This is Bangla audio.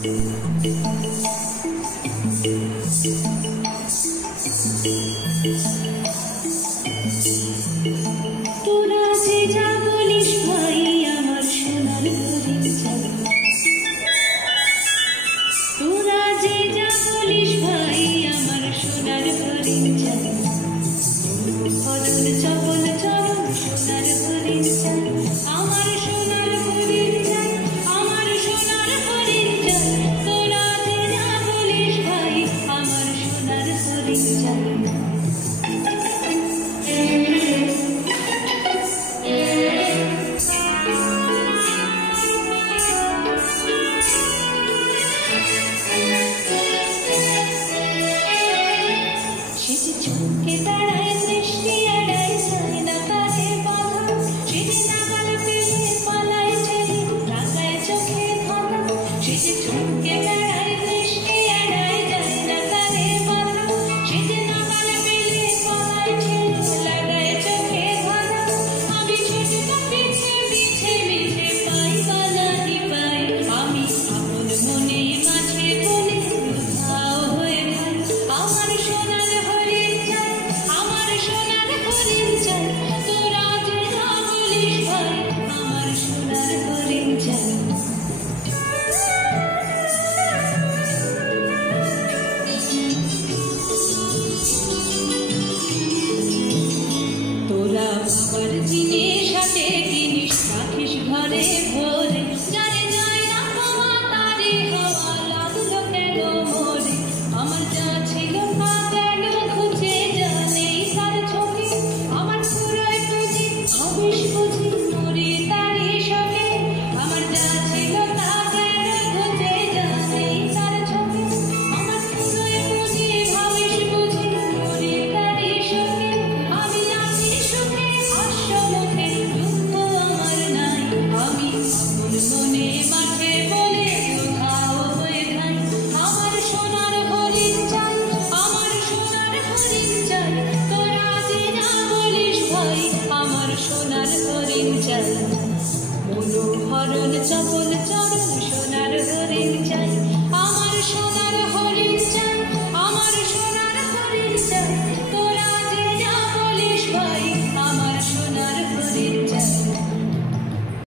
তোরা যে যা বলিস ভাই আমার সোনার হরিণ চাই, তোরা যে যা বলিস ভাই আমার সোনার হরিণ চাই, হরণ চবল চরণ সোনার হরিণ চাই, আমার সোনার হরিণ চাই, আমার সোনার হরিণ চাই, তোরা যে যা বলিস ভাই আমার সোনার হরিণ চাই। চুমকে দাঁড়ায় দৃষ্টি এড়ায় যায় না কারে বাধা, সেদিন নাগাল পেলে পালায় ছেলে ঢাকায় চোখে খাতা, সেদিন চুমকে দাঁড়ায় দৃষ্টি এড়ায় যায় না কারে বাধা, সেদিন নাগাল পেলে পালায় ছেলে লাগায় চোখে খাতা, আমি ছোটটা পিছে পিছে পিছে পাই বালানি পাই, আমি আপন মনে মাঝে বলে উধাও হয়ে যাই, আমার সোনার হরিণ চাই, আমার সোনার হরিণ চাই, তোরা যে যা বলিস ভাই আমার সোনার হরিণ চাই। তোরা বাবার জিনিস হাতে কিনিস রাখিস ঘরে ভরে, যারে যায় না পাওয়া তারে হওয়া লাগলো কেন মরে, আমার যা ছিল তা গেল খুঁজে যা নেই তার ছবি, আমার পুরোয় বুঝি আবেশ বুঝি মরে তারে সবে, আমার যা ছিল তা গেল খুঁজে যা নেই তার ছবি, আমার পুরোয় বুঝি আবেশ বুঝি মরে তারে সবে, আমি আছি সুখে হাস্যমুখে দুঃখ আমার নাই, আমি আপন মনে মাঠে বলে উধাও হয়ে যাই, আমার সোনার হরিণ চাই, আমার সোনার হরিণ চাই, তোরা যে যা বলিস ভাই আমার সোনার হরিণ চাই, মনোহরণ চপল চরণ সোনার হরিণ।